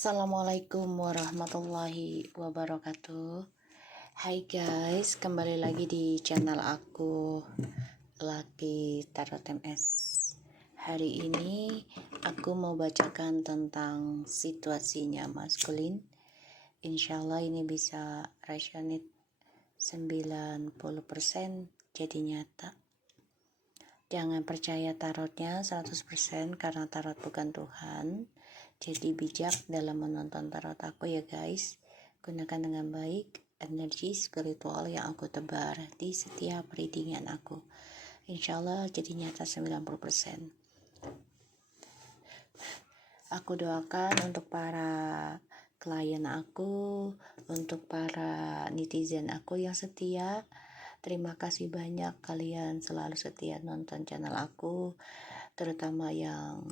Assalamualaikum warahmatullahi wabarakatuh. Hai guys, kembali lagi di channel aku Lucky Tarot MS. Hari ini aku mau bacakan tentang situasinya maskulin. Insyaallah ini bisa resonate 90% jadi nyata. Jangan percaya tarotnya 100% karena tarot bukan Tuhan. Jadi bijak dalam menonton tarot aku ya guys. Gunakan dengan baik energi spiritual yang aku tebar di setiap readingan aku. Insyaallah jadi nyata 90%. Aku doakan untuk para klien aku, untuk para netizen aku yang setia. Terima kasih banyak kalian selalu setia nonton channel aku, terutama yang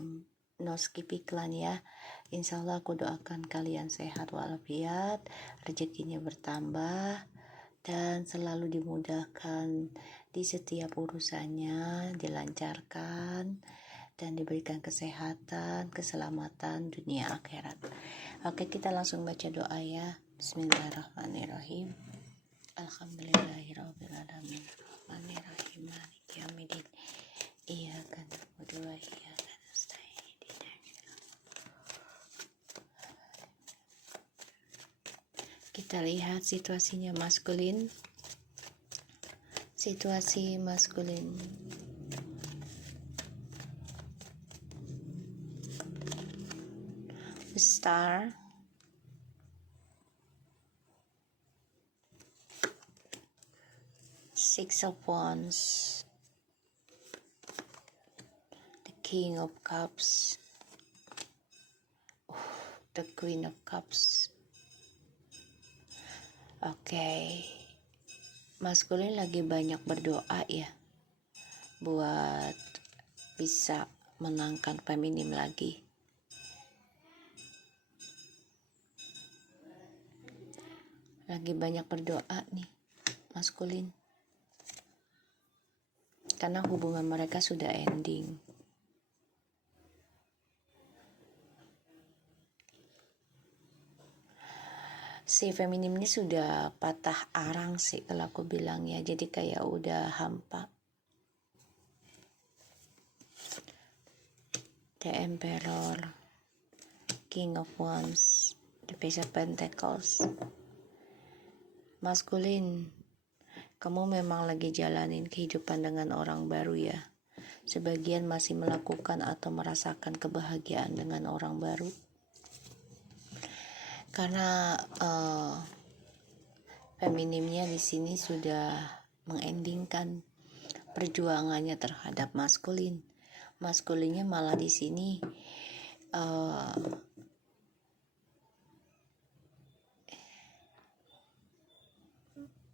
no skip iklan ya. Insya Allah aku doakan kalian sehat walafiat, rezekinya bertambah, dan selalu dimudahkan di setiap urusannya, dilancarkan, dan diberikan kesehatan, keselamatan dunia akhirat. Oke, kita langsung baca doa ya. Bismillahirrahmanirrahim. Alhamdulillahirrahmanirrahim. Rahmanirrahim. Maliki yaumiddin. Iyyaka na'budu wa iyyaka nasta'in. Kita lihat situasinya maskulin. Situasi maskulin. Star, Six of Wands, the King of Cups, the Queen of Cups. Oke, maskulin lagi banyak berdoa ya, buat bisa menangkan feminim lagi. Lagi banyak berdoa nih maskulin, karena hubungan mereka sudah ending. Si feminim ini sudah patah arang sih kalau aku bilang ya, jadi kayak udah hampa. The Emperor, King of Wands, the Page of Pentacles. Maskulin, kamu memang lagi jalanin kehidupan dengan orang baru ya. Sebagian masih melakukan atau merasakan kebahagiaan dengan orang baru. Karena feminimnya di sini sudah mengendingkan perjuangannya terhadap maskulin. Maskulinnya malah di sini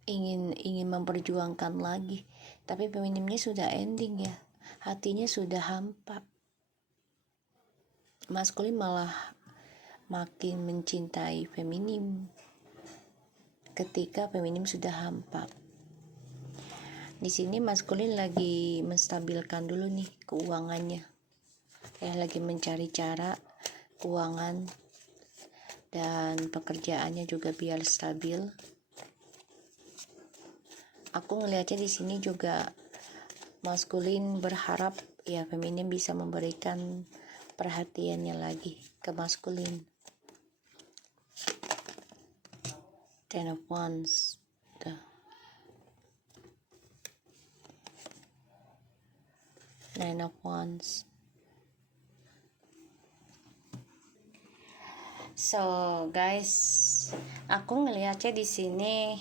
ingin memperjuangkan lagi, tapi feminimnya sudah ending ya, hatinya sudah hampa. Maskulin malah makin mencintai feminim ketika feminim sudah hampa. Di sini maskulin lagi menstabilkan dulu nih keuangannya, lagi mencari cara keuangan dan pekerjaannya juga biar stabil. Aku ngelihatnya di sini juga maskulin berharap ya feminim bisa memberikan perhatiannya lagi ke maskulin. Ten of Wands, Nine of Wands. So guys, aku ngelihatnya di sini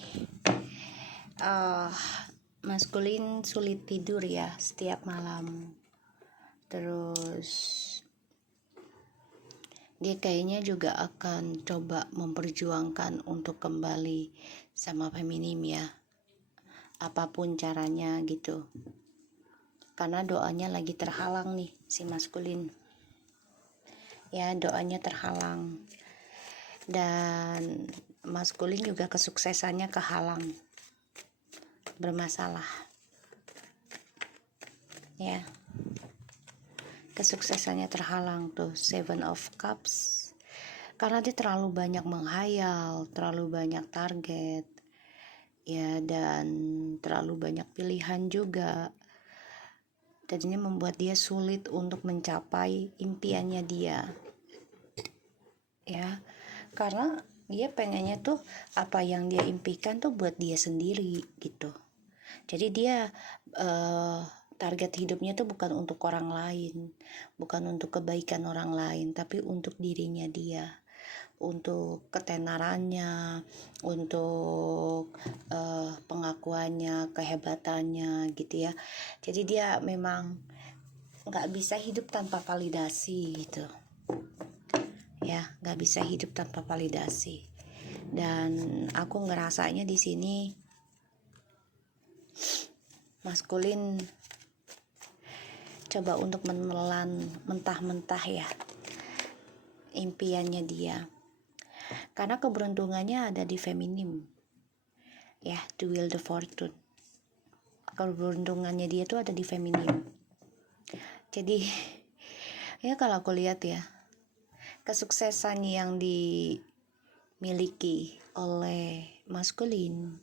maskulin sulit tidur ya setiap malam. Terus dia kayaknya juga akan coba memperjuangkan untuk kembali sama feminim ya, apapun caranya gitu. Karena doanya lagi terhalang nih si maskulin. Ya, doanya terhalang. Dan maskulin juga kesuksesannya kehalang, bermasalah ya, kesuksesannya terhalang tuh. Seven of Cups, karena dia terlalu banyak menghayal, terlalu banyak target ya, dan terlalu banyak pilihan juga. Jadinya membuat dia sulit untuk mencapai impiannya dia ya, karena dia pengennya tuh apa yang dia impikan tuh buat dia sendiri gitu. Jadi dia target hidupnya tuh bukan untuk orang lain, bukan untuk kebaikan orang lain, tapi untuk dirinya dia, untuk ketenarannya, untuk pengakuannya, kehebatannya gitu ya. Jadi dia memang nggak bisa hidup tanpa validasi gitu ya, nggak bisa hidup tanpa validasi. Dan aku ngerasanya di sini maskulin coba untuk menelan mentah-mentah ya impiannya dia, karena keberuntungannya ada di feminim ya, the will the fortune. Keberuntungannya dia tuh ada di feminim. Jadi ya kalau aku lihat ya, kesuksesan yang dimiliki oleh maskulin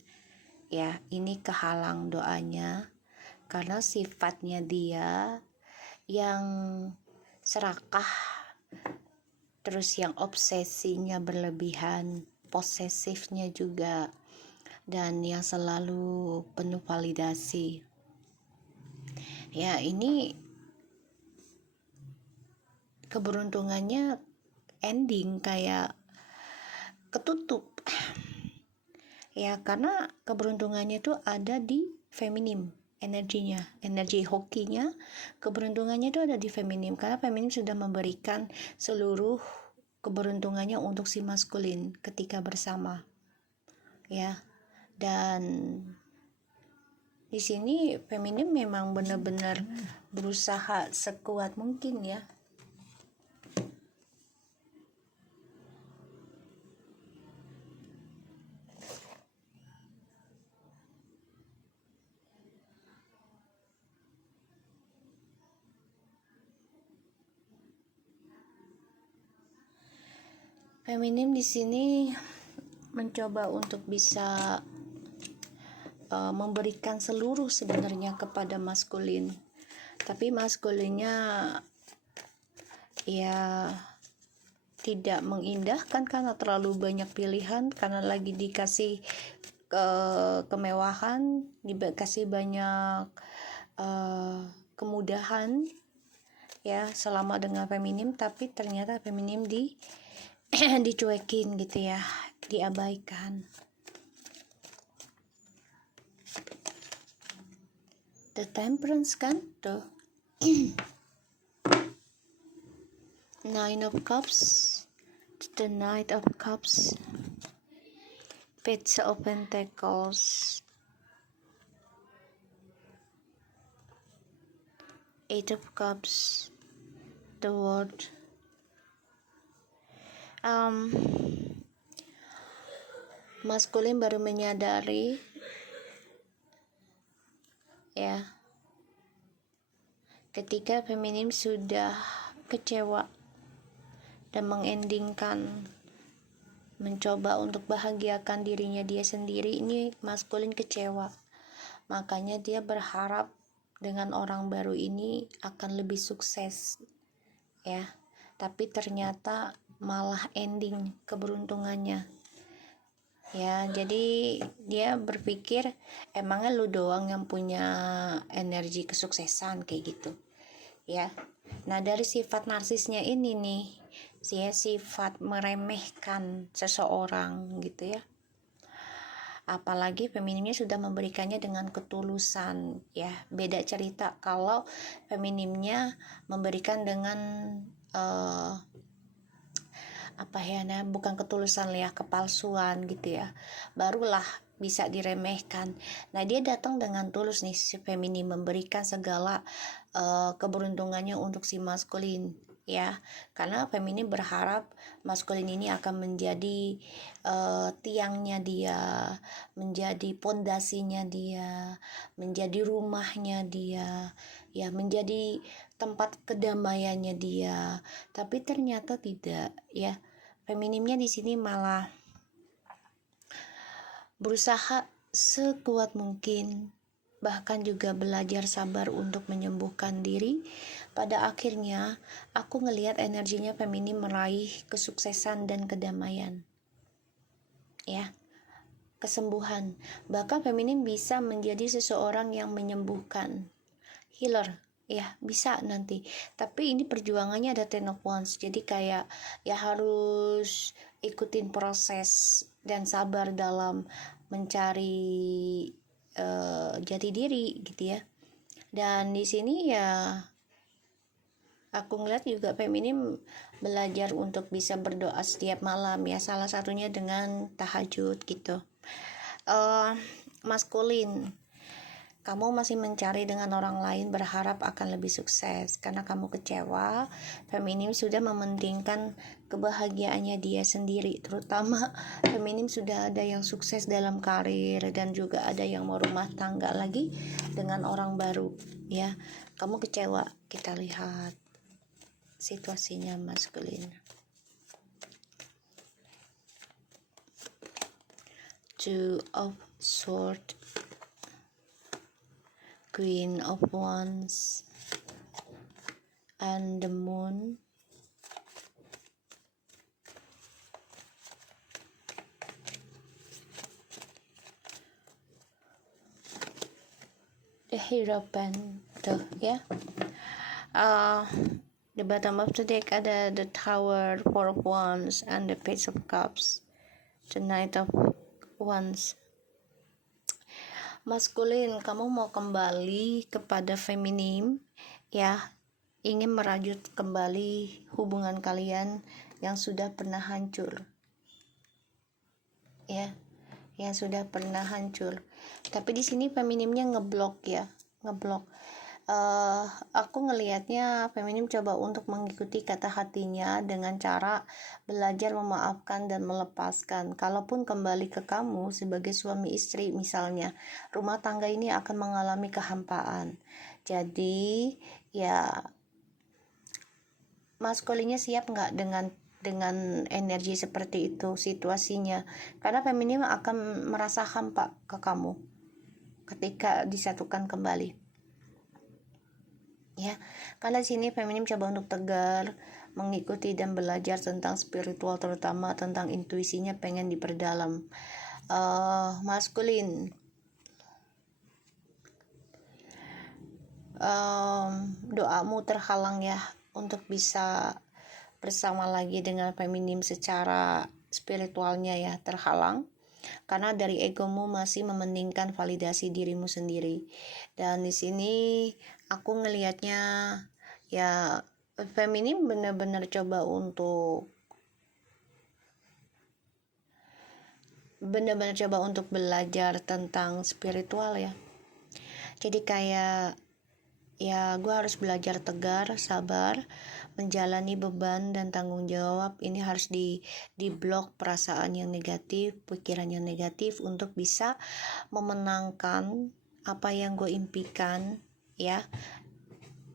ya, ini kehalang doanya, karena sifatnya dia yang serakah, terus yang obsesinya berlebihan, posesifnya juga, dan yang selalu penuh validasi ya. Ini keberuntungannya ending kayak ketutup ya, karena keberuntungannya itu ada di feminim, energinya, energi hokinya, keberuntungannya itu ada di feminim, karena feminim sudah memberikan seluruh keberuntungannya untuk si maskulin ketika bersama ya. Dan di sini feminim memang benar-benar berusaha sekuat mungkin ya. Feminim di sini mencoba untuk bisa memberikan seluruh sebenarnya kepada maskulin, tapi maskulinnya ya tidak mengindahkan karena terlalu banyak pilihan, karena lagi dikasih kemewahan, dikasih banyak kemudahan ya selama dengan feminim, tapi ternyata feminim dicuekin gitu ya, diabaikan. The Temperance kan tuh. Nine of Cups, the Knight of Cups, Page of Pentacles, Eight of Cups, the World. Maskulin baru menyadari ya, ketika feminim sudah kecewa dan mengendingkan, mencoba untuk bahagiakan dirinya dia sendiri, ini maskulin kecewa, makanya dia berharap dengan orang baru ini akan lebih sukses ya, tapi ternyata malah ending keberuntungannya ya. Jadi dia berpikir emangnya lu doang yang punya energi kesuksesan kayak gitu ya. Nah dari sifat narsisnya ini nih, sifat meremehkan seseorang gitu ya, apalagi feminimnya sudah memberikannya dengan ketulusan ya. Beda cerita kalau feminimnya memberikan dengan bukan ketulusan ya, kepalsuan gitu ya, barulah bisa diremehkan. Nah dia datang dengan tulus nih, si feminim memberikan segala keberuntungannya untuk si maskulin ya, karena feminim berharap maskulin ini akan menjadi tiangnya dia, menjadi pondasinya dia, menjadi rumahnya dia ya, menjadi tempat kedamaiannya dia. Tapi ternyata tidak ya, Feminimnya di sini malah berusaha sekuat mungkin, bahkan juga belajar sabar untuk menyembuhkan diri. Pada akhirnya, aku ngelihat energinya feminim meraih kesuksesan dan kedamaian. Ya, kesembuhan. Bahkan feminim bisa menjadi seseorang yang menyembuhkan, healer. Ya, bisa nanti. Tapi ini perjuangannya ada 10 of Wands. Jadi kayak ya harus ikutin proses dan sabar dalam mencari jati diri gitu ya. Dan di sini ya aku ngeliat juga feminim belajar untuk bisa berdoa setiap malam ya, salah satunya dengan tahajud gitu. Maskulin, kamu masih mencari dengan orang lain, berharap akan lebih sukses karena kamu kecewa. Feminim sudah mementingkan kebahagiaannya dia sendiri, terutama feminim sudah ada yang sukses dalam karir dan juga ada yang mau rumah tangga lagi dengan orang baru ya. Kamu kecewa, kita lihat situasinya maskulin. Two of Swords, Queen of Wands, and the Moon. The Hierophant tuh ya. The bottom of the deck ada the Tower, Four of Wands, and the Page of Cups, the Knight of Wands. Maskulin, kamu mau kembali kepada feminim ya, ingin merajut kembali hubungan kalian yang sudah pernah hancur ya, yang sudah pernah hancur. Tapi di sini feminimnya ngeblok ya, ngeblok. Aku ngelihatnya feminim coba untuk mengikuti kata hatinya dengan cara belajar memaafkan dan melepaskan. Kalaupun kembali ke kamu sebagai suami istri misalnya, rumah tangga ini akan mengalami kehampaan. Jadi ya maskulinnya siap nggak dengan energi seperti itu situasinya, karena feminim akan merasa hampa ke kamu ketika disatukan kembali ya. Karena sini feminim coba untuk tegar, mengikuti dan belajar tentang spiritual, terutama tentang intuisinya pengen diperdalam. Maskulin, doamu terhalang ya untuk bisa bersama lagi dengan feminim secara spiritualnya ya, terhalang karena dari egomu masih mementingkan validasi dirimu sendiri. Dan di sini aku ngelihatnya ya feminim benar-benar coba untuk belajar tentang spiritual ya. Jadi kayak ya gue harus belajar tegar, sabar, menjalani beban dan tanggung jawab. Ini harus di-blok perasaan yang negatif, pikiran yang negatif untuk bisa memenangkan apa yang gue impikan ya,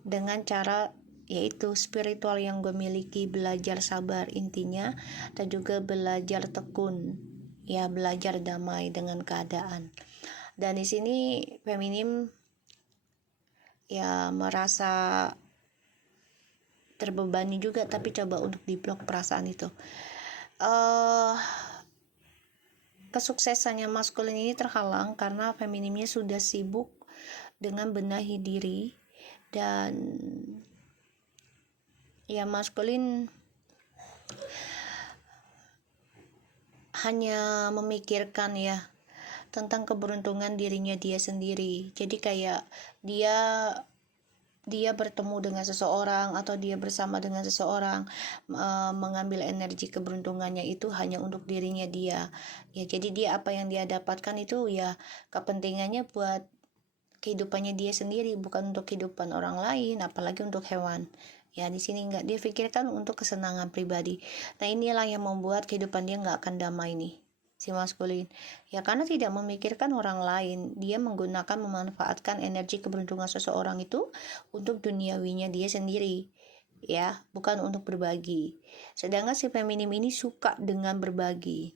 dengan cara yaitu spiritual yang gue miliki, belajar sabar intinya, dan juga belajar tekun ya, belajar damai dengan keadaan. Dan di sini feminim ya merasa terbebani juga, tapi coba untuk diblok perasaan itu. Kesuksesannya maskulin ini terhalang karena feminimnya sudah sibuk dengan benahi diri, dan ya maskulin hanya memikirkan ya tentang keberuntungan dirinya dia sendiri. Jadi kayak dia bertemu dengan seseorang atau dia bersama dengan seseorang, mengambil energi keberuntungannya itu hanya untuk dirinya dia ya. Jadi dia apa yang dia dapatkan itu ya kepentingannya buat kehidupannya dia sendiri, bukan untuk kehidupan orang lain, apalagi untuk hewan ya. Di sini nggak dia pikirkan untuk kesenangan pribadi. Nah inilah yang membuat kehidupan dia nggak akan damai nih, si maskulin ya, karena tidak memikirkan orang lain. Dia menggunakan, memanfaatkan energi keberuntungan seseorang itu untuk duniawinya dia sendiri ya, bukan untuk berbagi. Sedangkan si feminim ini suka dengan berbagi,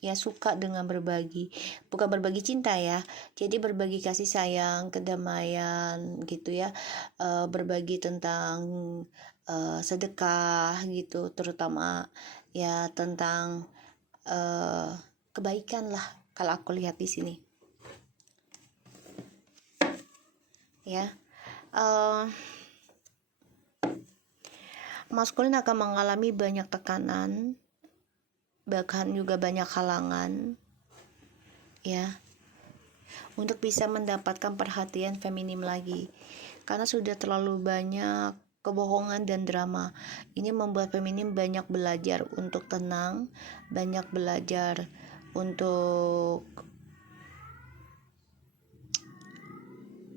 ya, suka dengan berbagi, bukan berbagi cinta ya, jadi berbagi kasih sayang, kedamaian gitu ya, berbagi tentang sedekah gitu, terutama ya tentang kebaikan lah kalau aku lihat di sini, ya. Maskulin akan mengalami banyak tekanan, bahkan juga banyak halangan, ya, untuk bisa mendapatkan perhatian feminim lagi, karena sudah terlalu banyak kebohongan dan drama. Ini membuat feminim banyak belajar untuk tenang, banyak belajar untuk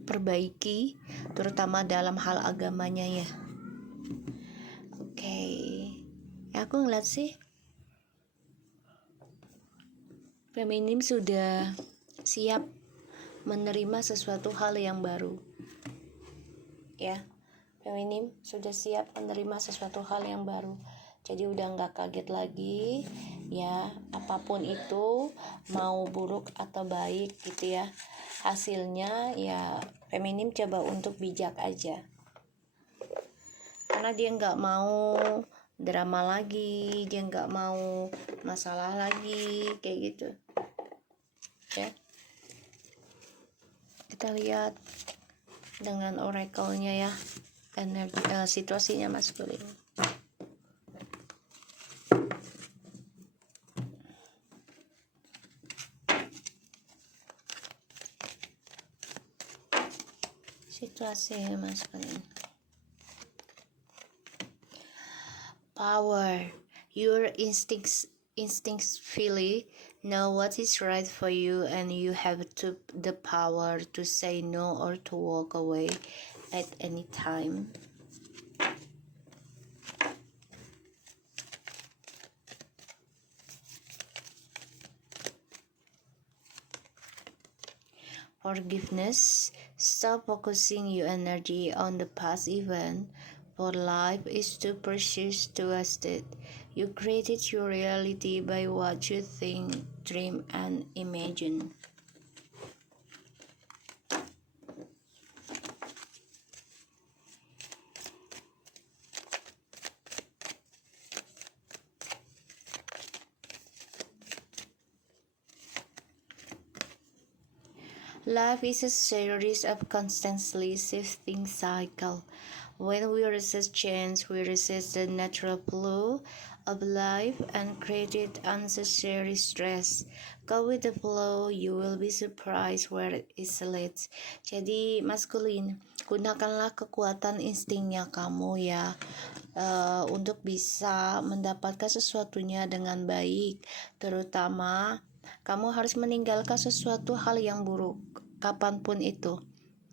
perbaiki, terutama dalam hal agamanya ya. Oke, ya, aku ngeliat sih feminim sudah siap menerima sesuatu hal yang baru, ya. Feminim sudah siap menerima sesuatu hal yang baru, jadi udah nggak kaget lagi ya, apapun itu mau buruk atau baik gitu ya, hasilnya ya feminim coba untuk bijak aja, karena dia nggak mau drama lagi, dia nggak mau masalah lagi kayak gitu ya. Kita lihat dengan oracle-nya ya, energi situasinya maskulin. Situasi maskulin. Power. Your instincts really know what is right for you, and you have the power to say no or to walk away at any time. Forgiveness. Stop focusing your energy on the past event, for life is too precious to waste it. You created your reality by what you think, dream, and imagine. Life is a series of constantly shifting cycle. When we resist change, we resist the natural flow of life and create unnecessary stress. Go with the flow, you will be surprised where it leads. Jadi maskulin, gunakanlah kekuatan instingnya kamu ya, untuk bisa mendapatkan sesuatunya dengan baik. Terutama kamu harus meninggalkan sesuatu hal yang buruk, kapanpun itu.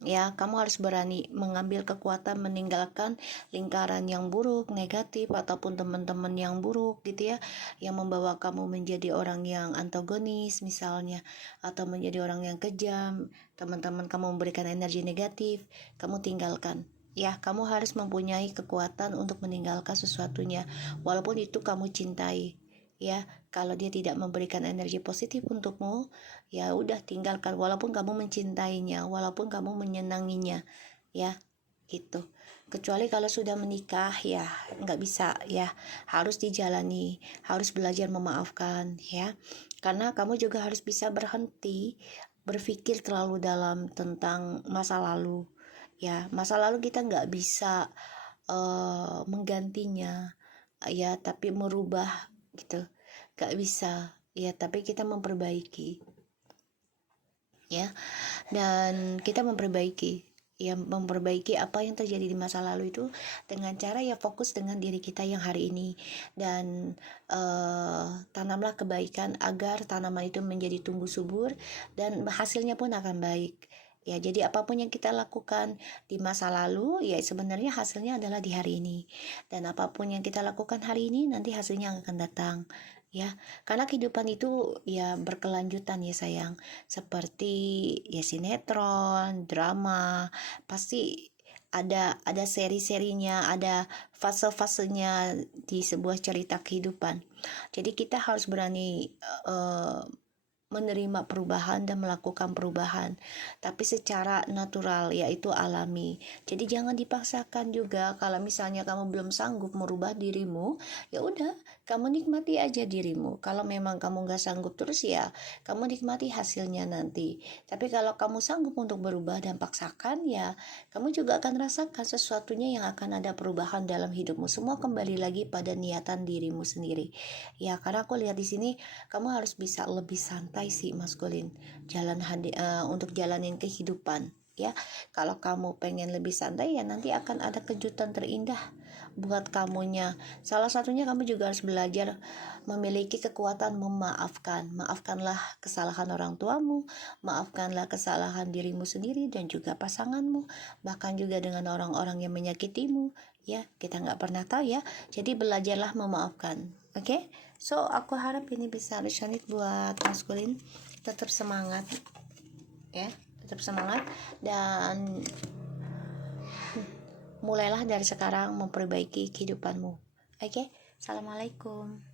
Ya, kamu harus berani mengambil kekuatan meninggalkan lingkaran yang buruk, negatif, ataupun teman-teman yang buruk gitu ya, yang membawa kamu menjadi orang yang antagonis misalnya, atau menjadi orang yang kejam. Teman-teman kamu memberikan energi negatif, kamu tinggalkan. Ya, kamu harus mempunyai kekuatan untuk meninggalkan sesuatunya, walaupun itu kamu cintai. Ya, kalau dia tidak memberikan energi positif untukmu, ya udah tinggalkan, walaupun kamu mencintainya, walaupun kamu menyenanginya, ya gitu. Kecuali kalau sudah menikah ya nggak bisa ya, harus dijalani, harus belajar memaafkan ya, karena kamu juga harus bisa berhenti berpikir terlalu dalam tentang masa lalu ya. Masa lalu kita nggak bisa menggantinya ya, tapi merubah gitu gak bisa ya, tapi kita memperbaiki ya, dan kita memperbaiki apa yang terjadi di masa lalu itu dengan cara ya fokus dengan diri kita yang hari ini, dan tanamlah kebaikan agar tanaman itu menjadi tumbuh subur dan hasilnya pun akan baik ya. Jadi apapun yang kita lakukan di masa lalu ya sebenarnya hasilnya adalah di hari ini, dan apapun yang kita lakukan hari ini nanti hasilnya akan datang ya, karena kehidupan itu ya berkelanjutan ya sayang, seperti ya sinetron, drama, pasti ada seri-serinya, ada fase-fasenya di sebuah cerita kehidupan. Jadi kita harus berani menerima perubahan dan melakukan perubahan, tapi secara natural, yaitu alami. Jadi jangan dipaksakan juga. Kalau misalnya kamu belum sanggup merubah dirimu, ya udah, kamu nikmati aja dirimu. Kalau memang kamu gak sanggup terus, ya kamu nikmati hasilnya nanti. Tapi kalau kamu sanggup untuk berubah dan paksakan, ya kamu juga akan rasakan sesuatunya yang akan ada perubahan dalam hidupmu. Semua kembali lagi pada niatan dirimu sendiri. Ya, karena aku lihat di sini kamu harus bisa lebih santai sih, maskulin, untuk jalanin kehidupan ya. Kalau kamu pengen lebih santai, ya nanti akan ada kejutan terindah buat kamunya. Salah satunya kamu juga harus belajar memiliki kekuatan memaafkan. Maafkanlah kesalahan orang tuamu, maafkanlah kesalahan dirimu sendiri dan juga pasanganmu, bahkan juga dengan orang-orang yang menyakitimu ya. Kita nggak pernah tahu ya, jadi belajarlah memaafkan. Oke? So, aku harap ini bisa resonate buat maskulin. Tetap semangat ya, tetap semangat, dan mulailah dari sekarang memperbaiki kehidupanmu. Oke? Assalamualaikum.